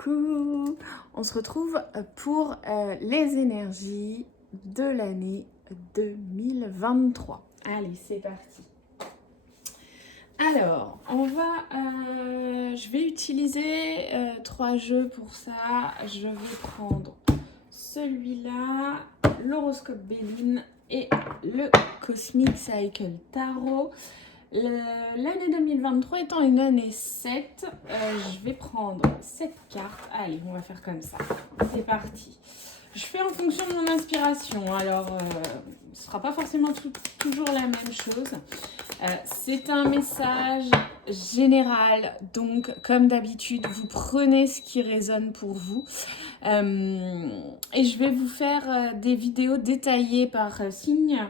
Coucou! On se retrouve pour les énergies de l'année 2023. Allez, c'est parti. Alors, je vais utiliser 3 jeux pour ça. Je vais prendre celui-là, l'horoscope Béline et le Cosmic Cycle Tarot. L'année 2023 étant une année 7, je vais prendre 7 cartes. Allez, on va faire comme ça. C'est parti. Je fais en fonction de mon inspiration. Alors, ce ne sera pas forcément toujours la même chose. C'est un message général. Donc, comme d'habitude, vous prenez ce qui résonne pour vous. Et je vais vous faire des vidéos détaillées par signe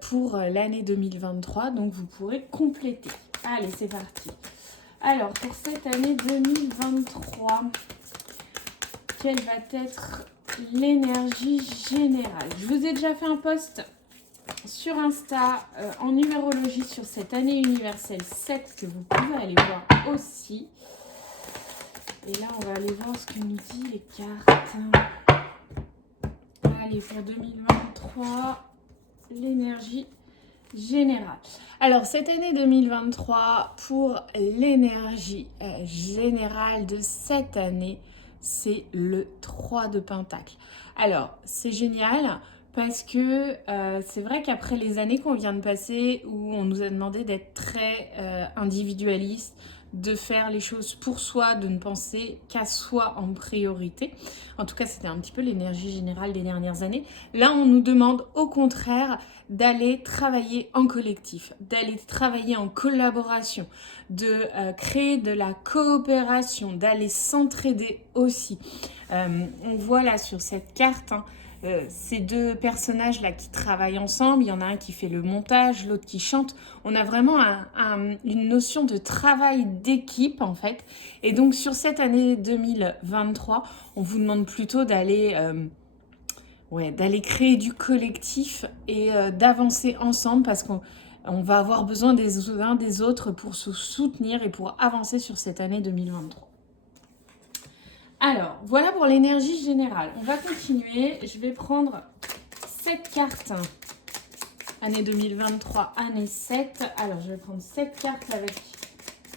pour l'année 2023, donc vous pourrez compléter. Allez, c'est parti. Alors, pour cette année 2023, quelle va être l'énergie générale? Je vous ai déjà fait un post sur Insta en numérologie sur cette année universelle 7 que vous pouvez aller voir aussi. Et là, on va aller voir ce que nous dit les cartes. Allez, pour 2023... l'énergie générale. Alors, cette année 2023, pour l'énergie générale de cette année, c'est le 3 de Pentacle. Alors, c'est génial parce que c'est vrai qu'après les années qu'on vient de passer où on nous a demandé d'être très individualiste, de faire les choses pour soi, de ne penser qu'à soi en priorité. En tout cas, c'était un petit peu l'énergie générale des dernières années. Là, on nous demande au contraire d'aller travailler en collectif, d'aller travailler en collaboration, de créer de la coopération, d'aller s'entraider aussi. On voit là sur cette carte, ces deux personnages là qui travaillent ensemble, il y en a un qui fait le montage, l'autre qui chante. On a vraiment une notion de travail d'équipe en fait. Et donc sur cette année 2023, on vous demande plutôt d'aller créer du collectif et d'avancer ensemble parce qu'on va avoir besoin des uns des autres pour se soutenir et pour avancer sur cette année 2023. Alors, voilà pour l'énergie générale. On va continuer. Je vais prendre 7 cartes. Année 2023, année 7. Alors, je vais prendre 7 cartes avec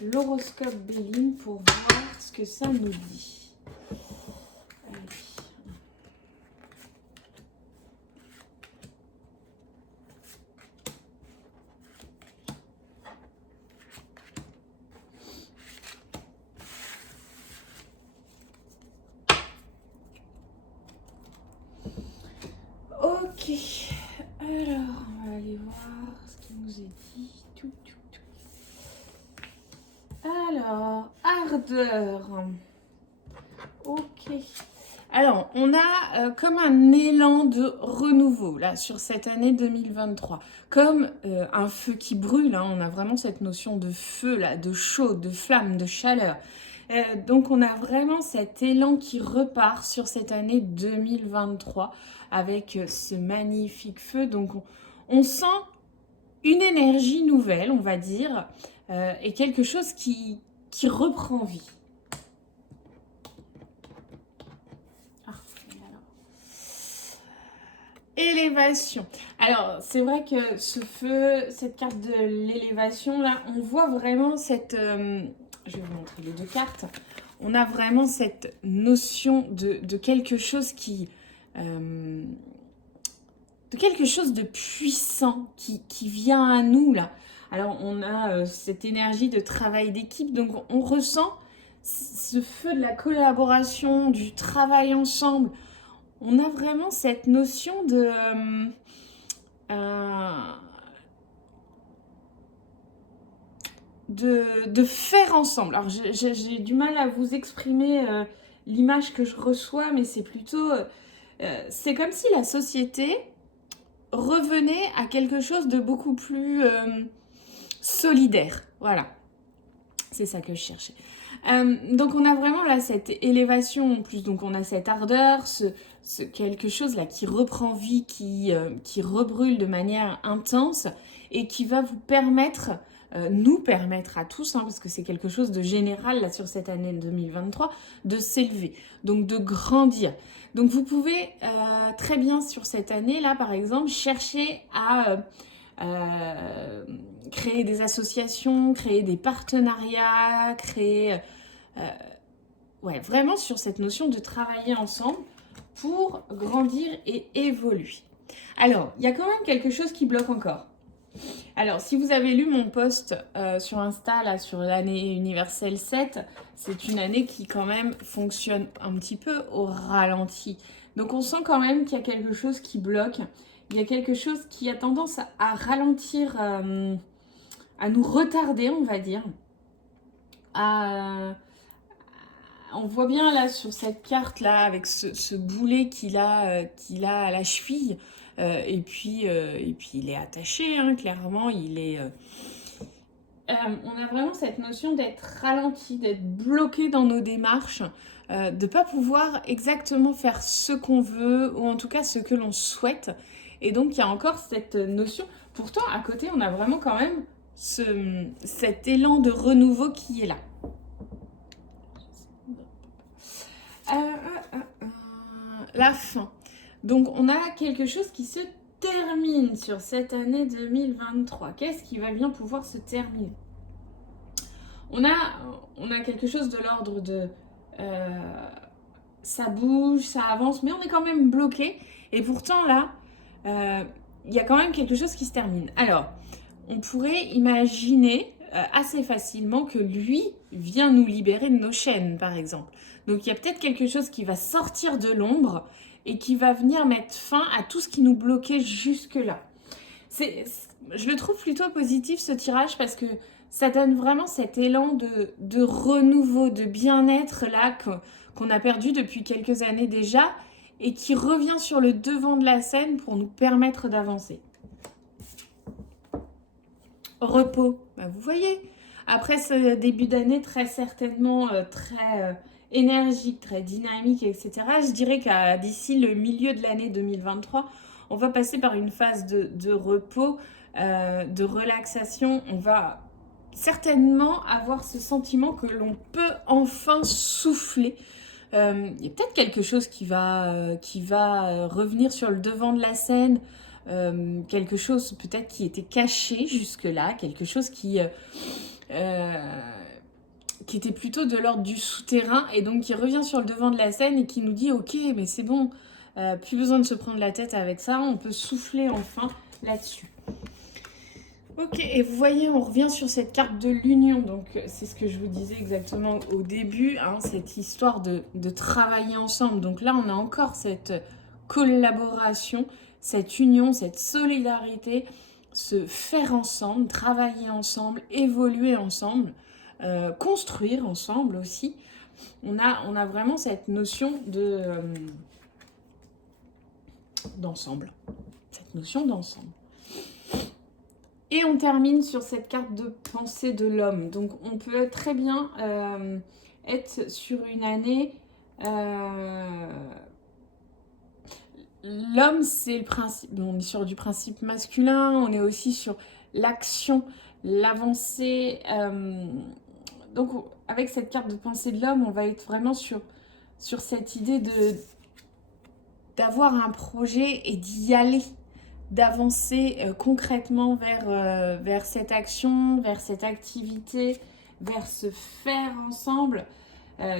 l'horoscope Béline pour voir ce que ça nous dit. Allez. Ok, alors on va aller voir ce qu'il nous est dit. Alors, ardeur. Ok. Alors, on a comme un élan de renouveau là sur cette année 2023. Comme un feu qui brûle, hein, on a vraiment cette notion de feu là, de chaud, de flamme, de chaleur. Donc on a vraiment cet élan qui repart sur cette année 2023 avec ce magnifique feu. Donc on sent une énergie nouvelle, on va dire, et quelque chose qui reprend vie. Élévation. Alors, c'est vrai que ce feu, cette carte de l'élévation, là, on voit vraiment cette... je vais vous montrer les deux cartes. On a vraiment cette notion de quelque chose qui... de quelque chose de puissant qui vient à nous, là. Alors, on a cette énergie de travail d'équipe. Donc, on ressent ce feu de la collaboration, du travail ensemble. On a vraiment cette notion de faire ensemble. Alors, j'ai du mal à vous exprimer l'image que je reçois, mais c'est plutôt... c'est comme si la société revenait à quelque chose de beaucoup plus solidaire. Voilà, c'est ça que je cherchais. Donc on a vraiment là cette élévation en plus, donc on a cette ardeur, ce quelque chose là qui reprend vie, qui rebrûle de manière intense et qui va vous permettre nous permettre à tous, hein, parce que c'est quelque chose de général là sur cette année 2023, de s'élever, donc de grandir. Donc vous pouvez très bien sur cette année là par exemple chercher à créer des associations, créer des partenariats, créer ouais, vraiment sur cette notion de travailler ensemble pour grandir et évoluer. Alors, il y a quand même quelque chose qui bloque encore. Alors, si vous avez lu mon post sur Insta, là, sur l'année universelle 7, c'est une année qui quand même fonctionne un petit peu au ralenti. Donc, on sent quand même qu'il y a quelque chose qui bloque. Il y a quelque chose qui a tendance à ralentir, à nous retarder, on va dire. On voit bien là sur cette carte là avec ce boulet qu'il a à la cheville et puis il est attaché hein, clairement on a vraiment cette notion d'être ralenti, d'être bloqué dans nos démarches, de pas pouvoir exactement faire ce qu'on veut ou en tout cas ce que l'on souhaite et donc il y a encore cette notion. Pourtant à côté on a vraiment quand même cet élan de renouveau qui est là. La fin. Donc, on a quelque chose qui se termine sur cette année 2023. Qu'est-ce qui va bien pouvoir se terminer? On a quelque chose de l'ordre de ça bouge, ça avance, mais on est quand même bloqué. Et pourtant, là, il y a quand même quelque chose qui se termine. Alors, on pourrait imaginer assez facilement que lui vient nous libérer de nos chaînes, par exemple. Donc, il y a peut-être quelque chose qui va sortir de l'ombre et qui va venir mettre fin à tout ce qui nous bloquait jusque-là. Je le trouve plutôt positif, ce tirage, parce que ça donne vraiment cet élan de renouveau, de bien-être là qu'on a perdu depuis quelques années déjà et qui revient sur le devant de la scène pour nous permettre d'avancer. Repos, bah vous voyez, après ce début d'année très certainement très énergique, très dynamique, etc., je dirais qu'à d'ici le milieu de l'année 2023, on va passer par une phase de repos, de relaxation. On va certainement avoir ce sentiment que l'on peut enfin souffler. Il y a peut-être quelque chose qui va revenir sur le devant de la scène, quelque chose peut-être qui était caché jusque-là, quelque chose qui était plutôt de l'ordre du souterrain et donc qui revient sur le devant de la scène et qui nous dit ok mais c'est bon, plus besoin de se prendre la tête avec ça, on peut souffler enfin là-dessus. Ok, et vous voyez, on revient sur cette carte de l'union, donc c'est ce que je vous disais exactement au début, hein, cette histoire de travailler ensemble. Donc là, on a encore cette collaboration, cette union, cette solidarité, se faire ensemble, travailler ensemble, évoluer ensemble, construire ensemble aussi. On a vraiment cette notion d'ensemble, cette notion d'ensemble. Et on termine sur cette carte de pensée de l'homme. Donc on peut très bien être sur une année... L'homme, c'est le principe... On est sur du principe masculin, on est aussi sur l'action, l'avancée. Donc avec cette carte de pensée de l'homme, on va être vraiment sur cette idée d'avoir un projet et d'y aller, d'avancer concrètement vers cette action, vers cette activité, vers ce faire ensemble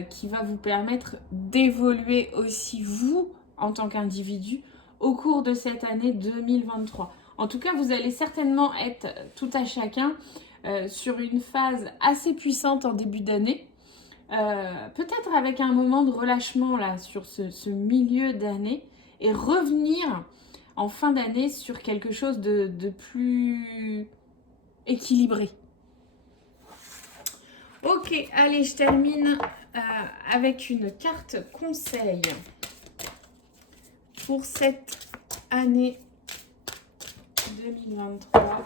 qui va vous permettre d'évoluer aussi vous en tant qu'individu au cours de cette année 2023. En tout cas, vous allez certainement être tout à chacun sur une phase assez puissante en début d'année. Peut-être avec un moment de relâchement là sur ce milieu d'année et revenir en fin d'année sur quelque chose de plus équilibré. Ok, allez, je termine avec une carte conseil pour cette année 2023.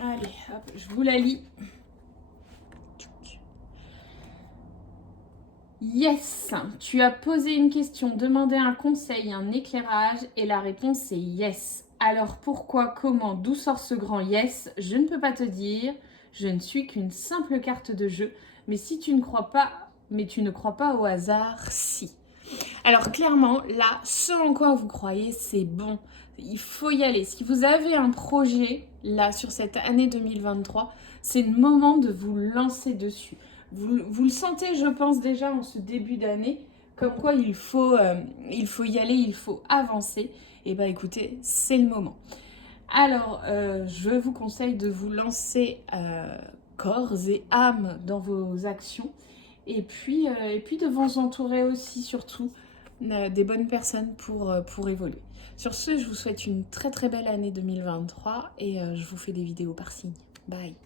Allez, hop, je vous la lis. Yes, tu as posé une question, demandé un conseil, un éclairage et la réponse est yes. Alors pourquoi, comment, d'où sort ce grand yes? Je ne peux pas te dire. Je ne suis qu'une simple carte de jeu. Mais si tu ne crois pas, mais tu ne crois pas au hasard, si. Alors clairement, là, ce en quoi vous croyez, c'est bon. Il faut y aller. Si vous avez un projet, là, sur cette année 2023, c'est le moment de vous lancer dessus. Vous le sentez, je pense, déjà en ce début d'année, comme quoi il faut y aller, il faut avancer. Et bah écoutez, c'est le moment. Alors, je vous conseille de vous lancer corps et âme dans vos actions. Et puis de vous entourer aussi, surtout, des bonnes personnes pour évoluer. Sur ce, je vous souhaite une très très belle année 2023 et je vous fais des vidéos par signe. Bye!